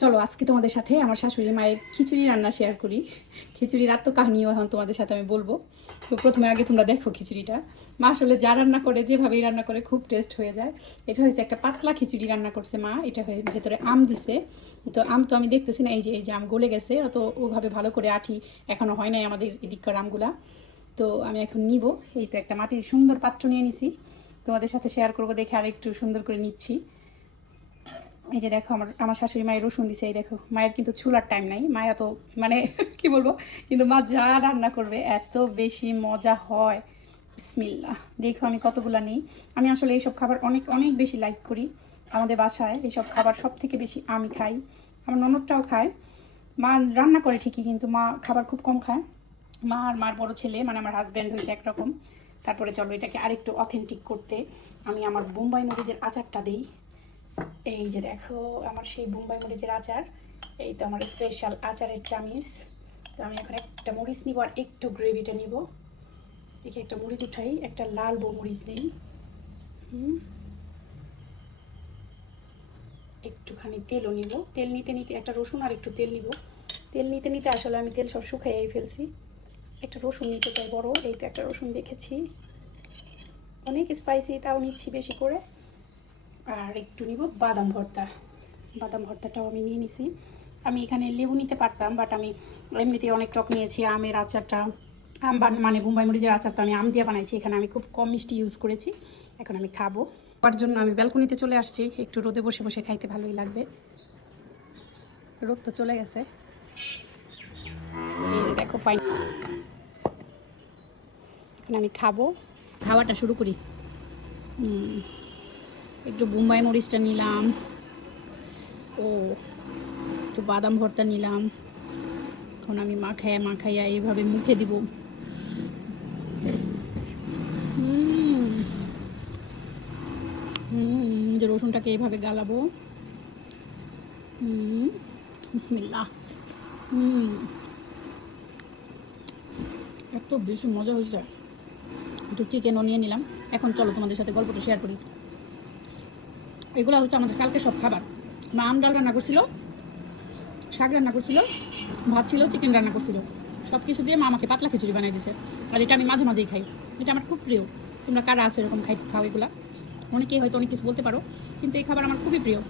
চলো আজকে তোমাদের সাথে আমার শাশুড়ি মায়ের খিচুড়ি রান্না শেয়ার করি। খিচুড়ির আত্মকাহিনীও এখন তোমাদের সাথে আমি বলবো। তো প্রথমে আগে তোমরা দেখো খিচুড়িটা। মা আসলে যা রান্না করে, যেভাবেই রান্না করে, খুব টেস্ট হয়ে যায়। এটা হয়েছে একটা পাতলা খিচুড়ি রান্না করছে মা। এটা হয়ে ভেতরে আম দিছে। তো আম তো আমি দেখতেছি না, এই যে আম গলে গেছে, তো ওভাবে ভালো করে আঠি এখনো হয় নাই আমাদের এদিককার আমগুলা। তো আমি এখন নিব। এই তো একটা মাটির সুন্দর পাত্র নিয়ে নিছি, তোমাদের সাথে শেয়ার করবো দেখে আর একটু সুন্দর করে নিচ্ছি। এই যে দেখো আমার আমার শাশুড়ি মায়ের রসুন দিছে। এই দেখো, মায়ের কিন্তু চুলার টাইম নাই, মায়া তো মানে কি বলবো, কিন্তু মা যা রান্না করবে এত বেশি মজা হয়। বিসমিল্লাহ, দেখো আমি কতগুলা নিই। আমি আসলে এইসব খাবার অনেক অনেক বেশি লাইক করি। আমাদের বাসায় এইসব খাবার সব থেকে বেশি আমি খাই, আমার ননদটাও খায়। মা রান্না করে ঠিকই, কিন্তু মা খাবার খুব কম খায়। মা আর মার বড় ছেলে মানে আমার হাজব্যান্ড হয়েছে একরকম। তারপরে চলো এটাকে আরেকটু অথেন্টিক করতে আমি আমার বোম্বাই মরিচের আচারটা দিই। এই যে দেখো আমার সেই বোম্বাই মরিচের আচার। এই তো আমার স্পেশাল আচারের চামিচ। তো আমি এখন একটা মরিচ নিব আর একটু গ্রেভিটা নিব। দেখি একটা মরিচ উঠাই, একটা লাল বউ মরিচ নেই। একটুখানি তেলও নিব। তেল নিতে নিতে একটা রসুন আর একটু তেল নিব। তেল নিতে নিতে আসলে আমি তেল সব শুকাইয়াই ফেলছি। একটা রসুন নিতে চাই বড়। এই তো একটা রসুন দেখেছি, অনেক স্পাইসি, তাও নিচ্ছি বেশি করে। আর একটু নিব বাদাম ভর্তা। বাদাম ভর্তাটাও আমি নিয়ে নিছি। আমি এখানে লেবু নিতে পারতাম, বাট আমি এমনিতেই অনেক টক নিয়েছি। আমের আচারটা মানে বোম্বাই মরিচের আচারটা আমি আম দিয়ে বানাইছি। এখানে আমি খুব কম মিষ্টি ইউজ করেছি। এখন আমি খাবো। তার জন্য আমি ব্যালকনিতে চলে আসছি, একটু রোদে বসে বসে খাইতে ভালোই লাগবে। রোদ তো চলে গেছে, এই দেখো পাই। এখন আমি খাবো, খাওয়াটা শুরু করি। একটু বোম্বাই মরিচটা নিলাম, ও একটু বাদাম ভর্তা নিলাম। এখন আমি মাখাইয়া এইভাবে মুখে দিব। যে রসুনটাকে এইভাবে গালাবো। বিসমিল্লাহ। এত বেশি মজা হয়েছে। একটু চিকেনও নিয়ে নিলাম। এখন চলো তোমাদের সাথে গল্পটা শেয়ার করি। এগুলো হচ্ছে আমাদের কালকে সব খাবার। মা আম ডাল রান্না করছিল, শাক রান্না করছিল, ভাত ছিল, চিকেন রান্না করছিল। সব কিছু দিয়ে মা আমাকে পাতলা খিচুড়ি বানিয়ে দিয়েছে। আর এটা আমি মাঝে মাঝেই খাই। এটা আমার খুব প্রিয়। তোমরা কারা আছো এরকম খাও এগুলা? অনেকেই হয়তো অনেক কিছু বলতে পারো, কিন্তু এই খাবার আমার খুবই প্রিয়।